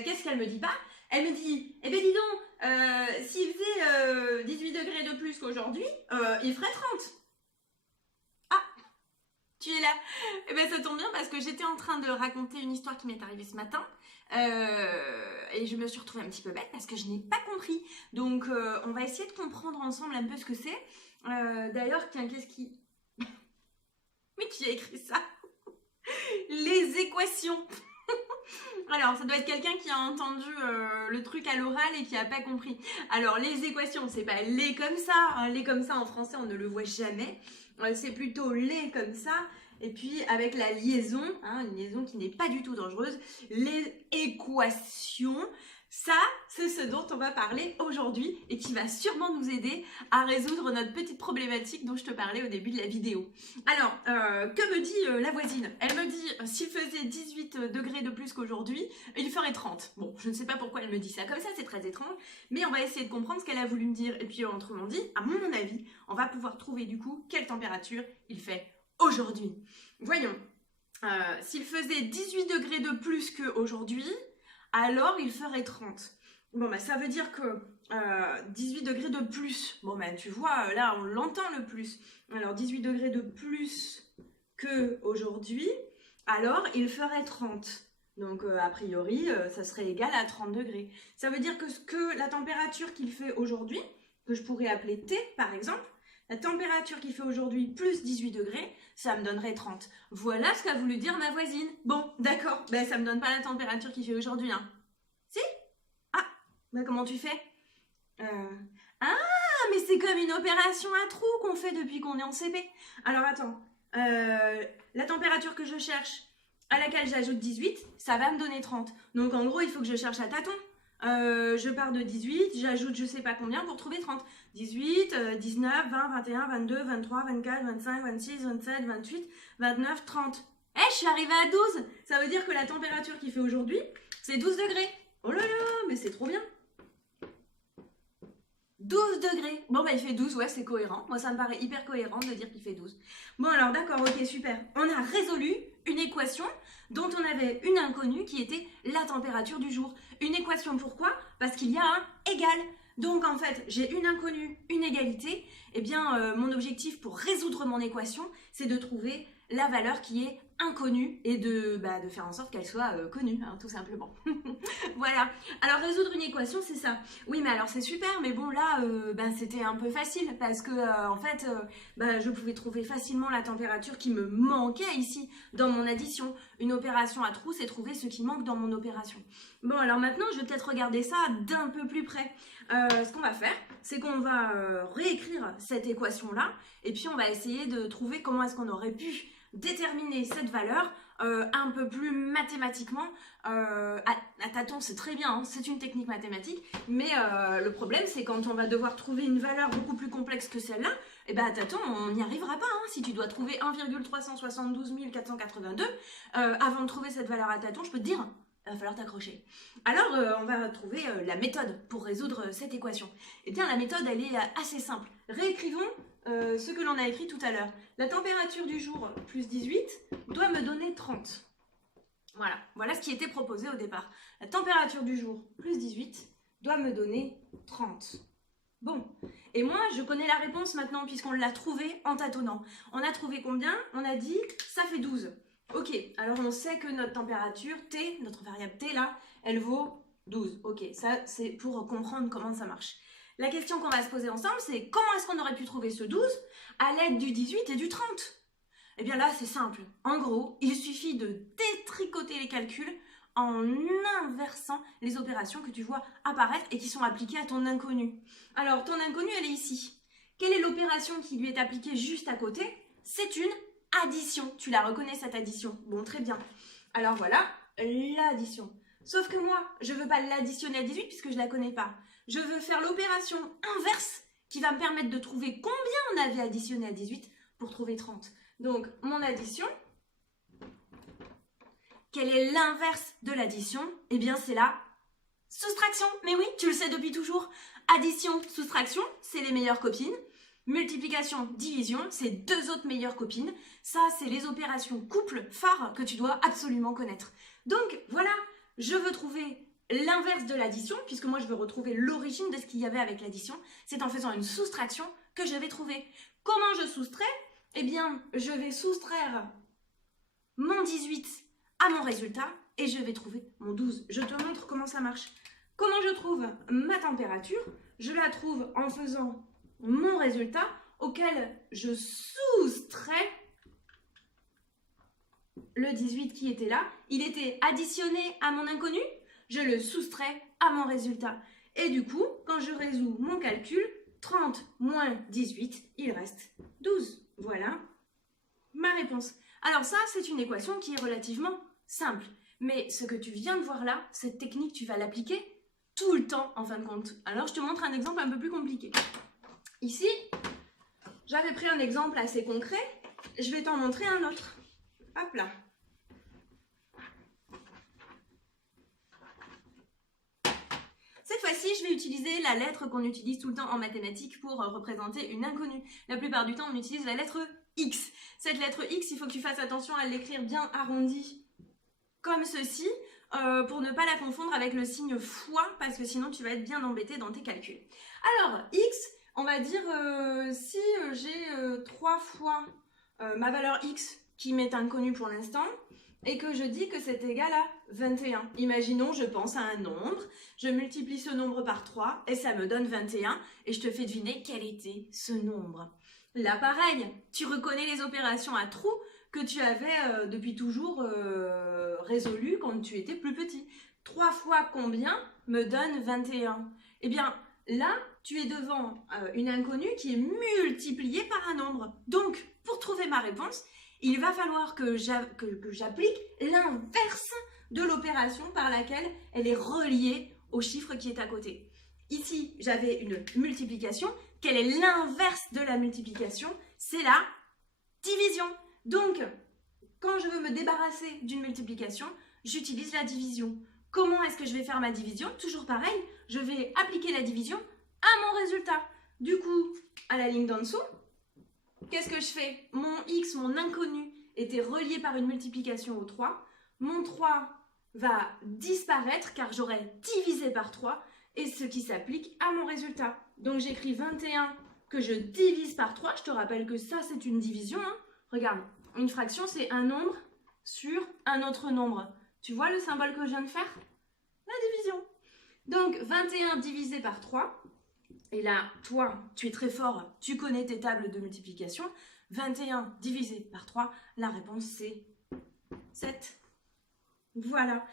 qu'est-ce qu'elle me dit pas? Elle me dit, eh ben dis donc, s'il faisait 18 degrés de plus qu'aujourd'hui, il ferait 30. Ah, tu es là. Eh ben ça tombe bien parce que j'étais en train de raconter une histoire qui m'est arrivée ce matin. Et je me suis retrouvée un petit peu bête parce que je n'ai pas compris. Donc on va essayer de comprendre ensemble un peu ce que c'est. D'ailleurs, tiens, qu'est-ce qui... Mais qui a écrit ça? Les équations. Alors, ça doit être quelqu'un qui a entendu le truc à l'oral et qui n'a pas compris. Alors, les équations, c'est pas les comme ça. Hein. Les comme ça, en français, on ne le voit jamais. C'est plutôt les comme ça. Et puis, avec la liaison, hein, une liaison qui n'est pas du tout dangereuse, les équations. Ça, c'est ce dont on va parler aujourd'hui et qui va sûrement nous aider à résoudre notre petite problématique dont je te parlais au début de la vidéo. Alors, que me dit la voisine? Elle me dit, s'il faisait 18 degrés de plus qu'aujourd'hui, il ferait 30. Bon, je ne sais pas pourquoi elle me dit ça comme ça, c'est très étrange, mais on va essayer de comprendre ce qu'elle a voulu me dire. Et puis, autrement dit, à mon avis, on va pouvoir trouver du coup quelle température il fait aujourd'hui. Voyons, s'il faisait 18 degrés de plus qu'aujourd'hui, alors il ferait 30. Bon, bah ça veut dire que 18 degrés de plus, bon, bah tu vois, là on l'entend le plus. Alors 18 degrés de plus qu'aujourd'hui, alors il ferait 30. Donc a priori, ça serait égal à 30 degrés. Ça veut dire que la température qu'il fait aujourd'hui, que je pourrais appeler T par exemple, la température qu'il fait aujourd'hui plus 18 degrés, ça me donnerait 30. Voilà ce qu'a voulu dire ma voisine. Bon, d'accord, ben ça me donne pas la température qu'il fait aujourd'hui, hein. Si? Ah, ben comment tu fais? Ah, mais c'est comme une opération à trous qu'on fait depuis qu'on est en CP. Alors attends, la température que je cherche, à laquelle j'ajoute 18, ça va me donner 30. Donc en gros, il faut que je cherche à tâtons. Je pars de 18, j'ajoute je sais pas combien pour trouver 30. 18, 19, 20, 21, 22, 23, 24, 25, 26, 27, 28, 29, 30. Eh, je suis arrivée à 12. Ça veut dire que la température qu'il fait aujourd'hui, c'est 12 degrés. Oh là là, mais c'est trop bien. 12 degrés. Bon, bah il fait 12, ouais, c'est cohérent. Moi, ça me paraît hyper cohérent de dire qu'il fait 12. Bon, alors d'accord, ok, super. On a résolu une équation dont on avait une inconnue qui était la température du jour. Une équation, pourquoi? Parce qu'il y a un égal. Donc, en fait, j'ai une inconnue, une égalité. Eh bien, mon objectif pour résoudre mon équation, c'est de trouver la valeur qui est inconnue et de faire en sorte qu'elle soit connue, hein, tout simplement. Voilà. Alors, résoudre une équation, c'est ça. Oui, mais alors c'est super, mais bon, là, c'était un peu facile parce que, en fait, je pouvais trouver facilement la température qui me manquait ici dans mon addition. Une opération à trous, c'est trouver ce qui manque dans mon opération. Bon, alors maintenant, je vais peut-être regarder ça d'un peu plus près. Ce qu'on va faire, c'est qu'on va réécrire cette équation-là et puis on va essayer de trouver comment est-ce qu'on aurait pu déterminer cette valeur un peu plus mathématiquement. À tâtons, c'est très bien, hein, c'est une technique mathématique, mais le problème, c'est quand on va devoir trouver une valeur beaucoup plus complexe que celle-là, et à tâtons, on n'y arrivera pas. Hein. Si tu dois trouver 1,372 482, avant de trouver cette valeur à tâtons, je peux te dire, il va falloir t'accrocher. Alors, on va trouver la méthode pour résoudre cette équation. Eh bien, la méthode, elle est assez simple. Réécrivons ce que l'on a écrit tout à l'heure. La température du jour plus 18 doit me donner 30. Voilà ce qui était proposé au départ. La température du jour plus 18 doit me donner 30. Bon, et moi je connais la réponse maintenant puisqu'on l'a trouvée en tâtonnant. On a trouvé combien? On a dit ça fait 12. Ok, alors on sait que notre température T, notre variable T là, elle vaut 12. Ok, ça c'est pour comprendre comment ça marche. La question qu'on va se poser ensemble, c'est comment est-ce qu'on aurait pu trouver ce 12 à l'aide du 18 et du 30? Eh bien là, c'est simple. En gros, il suffit de détricoter les calculs en inversant les opérations que tu vois apparaître et qui sont appliquées à ton inconnu. Alors, ton inconnu, elle est ici. Quelle est l'opération qui lui est appliquée juste à côté? C'est une addition. Tu la reconnais, cette addition? Bon, très bien. Alors voilà, l'addition. Sauf que moi, je ne veux pas l'additionner à 18 puisque je ne la connais pas. Je veux faire l'opération inverse qui va me permettre de trouver combien on avait additionné à 18 pour trouver 30. Donc, mon addition, quelle est l'inverse de l'addition? Eh bien, c'est la soustraction. Mais oui, tu le sais depuis toujours. Addition, soustraction, c'est les meilleures copines. Multiplication, division, c'est deux autres meilleures copines. Ça, c'est les opérations couple phares que tu dois absolument connaître. Donc, voilà, je veux trouver l'inverse de l'addition, puisque moi je veux retrouver l'origine de ce qu'il y avait avec l'addition, c'est en faisant une soustraction que je vais trouver. Comment je soustrais? Eh bien, je vais soustraire mon 18 à mon résultat et je vais trouver mon 12. Je te montre comment ça marche. Comment je trouve ma température? Je la trouve en faisant mon résultat auquel je soustrais le 18 qui était là. Il était additionné à mon inconnu, je le soustrais à mon résultat. Et du coup, quand je résous mon calcul, 30 moins 18, il reste 12. Voilà ma réponse. Alors ça, c'est une équation qui est relativement simple. Mais ce que tu viens de voir là, cette technique, tu vas l'appliquer tout le temps en fin de compte. Alors je te montre un exemple un peu plus compliqué. Ici, j'avais pris un exemple assez concret. Je vais t'en montrer un autre. Hop là. Cette fois-ci, je vais utiliser la lettre qu'on utilise tout le temps en mathématiques pour représenter une inconnue. La plupart du temps, on utilise la lettre X. Cette lettre X, il faut que tu fasses attention à l'écrire bien arrondie comme ceci pour ne pas la confondre avec le signe fois parce que sinon tu vas être bien embêté dans tes calculs. Alors, X, on va dire si j'ai 3 fois ma valeur X qui m'est inconnue pour l'instant, et que je dis que c'est égal à 21. Imaginons, je pense à un nombre, je multiplie ce nombre par 3 et ça me donne 21 et je te fais deviner quel était ce nombre. Là, pareil, tu reconnais les opérations à trous que tu avais depuis toujours résolues quand tu étais plus petit. 3 fois combien me donne 21? Eh bien, là, tu es devant une inconnue qui est multipliée par un nombre. Donc, pour trouver ma réponse, il va falloir que j'applique l'inverse de l'opération par laquelle elle est reliée au chiffre qui est à côté. Ici, j'avais une multiplication. Quel est l'inverse de la multiplication? C'est la division. Donc, quand je veux me débarrasser d'une multiplication, j'utilise la division. Comment est-ce que je vais faire ma division? Toujours pareil, je vais appliquer la division à mon résultat. Du coup, à la ligne d'en dessous, qu'est-ce que je fais? Mon X, mon inconnu, était relié par une multiplication au 3. Mon 3 va disparaître car j'aurai divisé par 3 et ce qui s'applique à mon résultat. Donc j'écris 21 que je divise par 3. Je te rappelle que ça, c'est une division. Hein. Regarde, une fraction, c'est un nombre sur un autre nombre. Tu vois le symbole que je viens de faire? La division. Donc 21 divisé par 3. Et là, toi, tu es très fort, tu connais tes tables de multiplication. 21 divisé par 3, la réponse c'est 7. Voilà.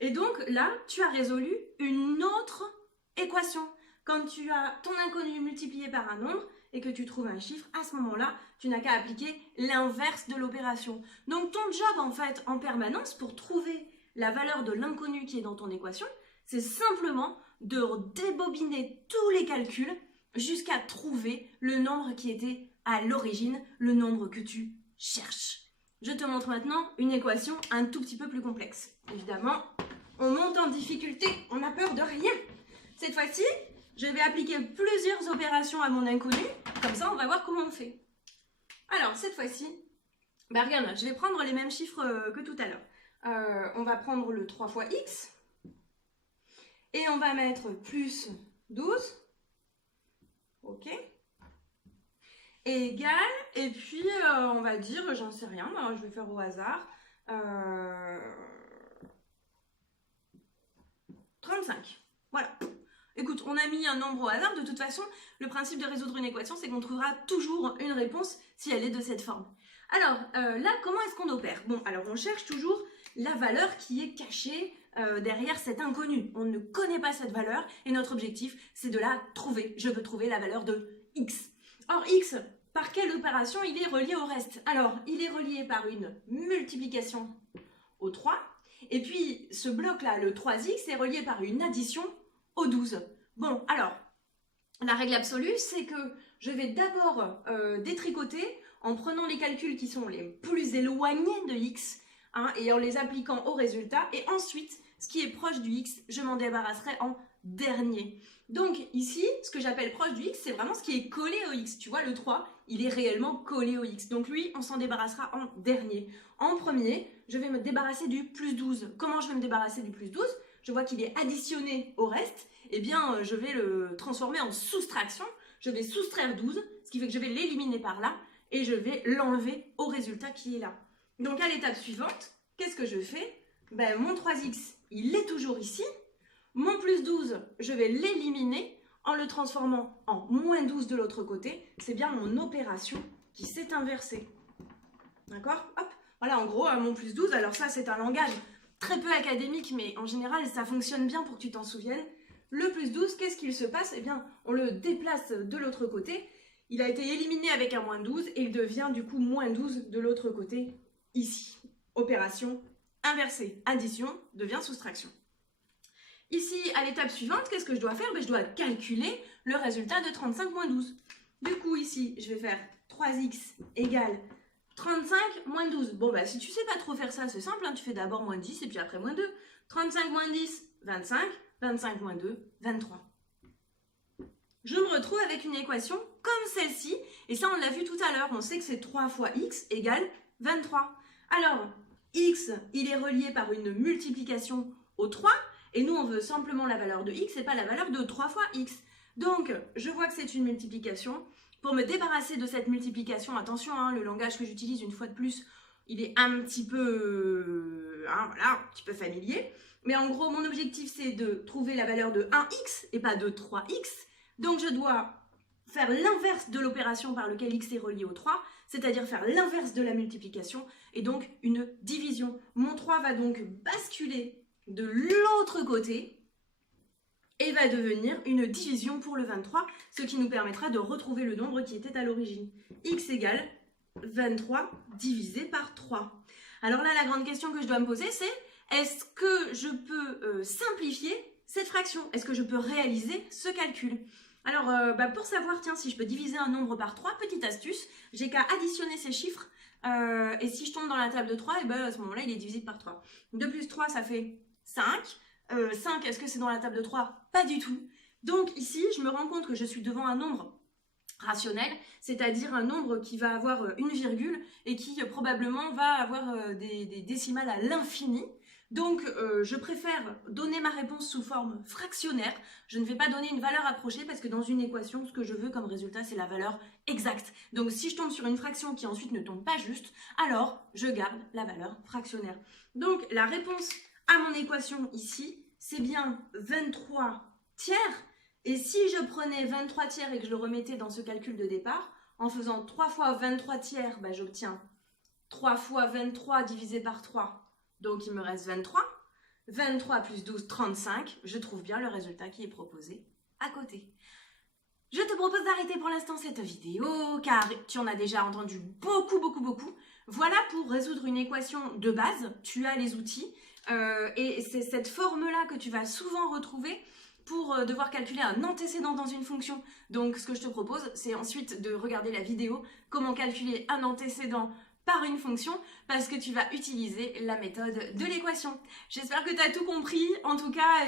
Et donc là, tu as résolu une autre équation. Quand tu as ton inconnu multiplié par un nombre et que tu trouves un chiffre, à ce moment-là, tu n'as qu'à appliquer l'inverse de l'opération. Donc ton job en fait en permanence pour trouver la valeur de l'inconnu qui est dans ton équation, c'est simplement de débobiner tous les calculs jusqu'à trouver le nombre qui était à l'origine, le nombre que tu cherches. Je te montre maintenant une équation un tout petit peu plus complexe. Évidemment, on monte en difficulté, on n'a peur de rien. Cette fois-ci, je vais appliquer plusieurs opérations à mon inconnu, comme ça on va voir comment on fait. Alors, cette fois-ci, regarde, je vais prendre les mêmes chiffres que tout à l'heure. On va prendre le 3 fois x, et on va mettre plus 12, ok, égal, et puis on va dire, j'en sais rien, je vais faire au hasard, 35, voilà. Écoute, on a mis un nombre au hasard, de toute façon, le principe de résoudre une équation, c'est qu'on trouvera toujours une réponse si elle est de cette forme. Alors, là, comment est-ce qu'on opère? Bon, alors on cherche toujours la valeur qui est cachée derrière cet inconnu. On ne connaît pas cette valeur et notre objectif, c'est de la trouver. Je veux trouver la valeur de x. Or, x, par quelle opération il est relié au reste? Alors, il est relié par une multiplication au 3. Et puis, ce bloc-là, le 3x, est relié par une addition au 12. Bon, alors, la règle absolue, c'est que je vais d'abord détricoter en prenant les calculs qui sont les plus éloignés de x, hein, et en les appliquant au résultat. Et ensuite, ce qui est proche du x, je m'en débarrasserai en dernier. Donc ici, ce que j'appelle proche du x, c'est vraiment ce qui est collé au x. Tu vois, le 3, il est réellement collé au x. Donc lui, on s'en débarrassera en dernier. En premier, je vais me débarrasser du plus 12. Comment je vais me débarrasser du plus 12? je vois qu'il est additionné au reste, eh bien, je vais le transformer en soustraction. Je vais soustraire 12, ce qui fait que je vais l'éliminer par là, et je vais l'enlever au résultat qui est là. Donc, à l'étape suivante, qu'est-ce que je fais? Ben, mon 3x, il est toujours ici. Mon plus 12, je vais l'éliminer en le transformant en moins 12 de l'autre côté. C'est bien mon opération qui s'est inversée. D'accord? Hop. Voilà, en gros, mon plus 12, alors ça, c'est un langage très peu académique, mais en général, ça fonctionne bien pour que tu t'en souviennes. Le plus 12, qu'est-ce qu'il se passe? Eh bien, on le déplace de l'autre côté. Il a été éliminé avec un moins 12 et il devient du coup moins 12 de l'autre côté, ici. Opération inversée. Addition devient soustraction. Ici, à l'étape suivante, qu'est-ce que je dois faire? Je dois calculer le résultat de 35 moins 12. Du coup, ici, je vais faire 3x égale 35 moins 12. Bon, bah, si tu sais pas trop faire ça, c'est simple, hein, tu fais d'abord moins 10 et puis après moins 2. 35 moins 10, 25. 25 moins 2, 23. Je me retrouve avec une équation comme celle-ci. Et ça, on l'a vu tout à l'heure. On sait que c'est 3 fois x égale 23. Alors, x, il est relié par une multiplication au 3. Et nous, on veut simplement la valeur de x et pas la valeur de 3 fois x. Donc, je vois que c'est une multiplication. Pour me débarrasser de cette multiplication, attention, hein, le langage que j'utilise une fois de plus, il est un petit peu, voilà, un petit peu familier. Mais en gros, mon objectif, c'est de trouver la valeur de 1x et pas de 3x. Donc, je dois faire l'inverse de l'opération par laquelle x est relié au 3, c'est-à-dire faire l'inverse de la multiplication et donc une division. Mon 3 va donc basculer de l'autre côté et va devenir une division pour le 23, ce qui nous permettra de retrouver le nombre qui était à l'origine. X égale 23 divisé par 3. Alors là, la grande question que je dois me poser, c'est est-ce que je peux simplifier cette fraction? Est-ce que je peux réaliser ce calcul? Alors, pour savoir, tiens, si je peux diviser un nombre par 3, petite astuce, j'ai qu'à additionner ces chiffres. Et si je tombe dans la table de 3, et à ce moment-là, il est divisible par 3. 2 plus 3, ça fait 5. 5, est-ce que c'est dans la table de 3? Pas du tout. Donc ici, je me rends compte que je suis devant un nombre rationnel, c'est-à-dire un nombre qui va avoir une virgule et qui probablement va avoir des décimales à l'infini. Donc, je préfère donner ma réponse sous forme fractionnaire. Je ne vais pas donner une valeur approchée parce que dans une équation, ce que je veux comme résultat, c'est la valeur exacte. Donc, si je tombe sur une fraction qui ensuite ne tombe pas juste, alors je garde la valeur fractionnaire. Donc, la réponse à mon équation ici, c'est bien 23 tiers. Et si je prenais 23 tiers et que je le remettais dans ce calcul de départ, en faisant 3 fois 23 tiers, j'obtiens 3 fois 23 divisé par 3. Donc, il me reste 23. 23 plus 12, 35. Je trouve bien le résultat qui est proposé à côté. Je te propose d'arrêter pour l'instant cette vidéo, car tu en as déjà entendu beaucoup. Voilà pour résoudre une équation de base. Tu as les outils. Et c'est cette forme-là que tu vas souvent retrouver pour devoir calculer un antécédent dans une fonction. Donc, ce que je te propose, c'est ensuite de regarder la vidéo « Comment calculer un antécédent par une fonction » parce que tu vas utiliser la méthode de l'équation. J'espère que tu as tout compris. En tout cas,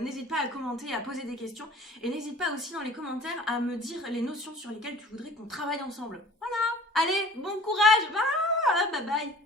n'hésite pas à commenter, à poser des questions. Et n'hésite pas aussi dans les commentaires à me dire les notions sur lesquelles tu voudrais qu'on travaille ensemble. Voilà. Allez, bon courage. Bye bye.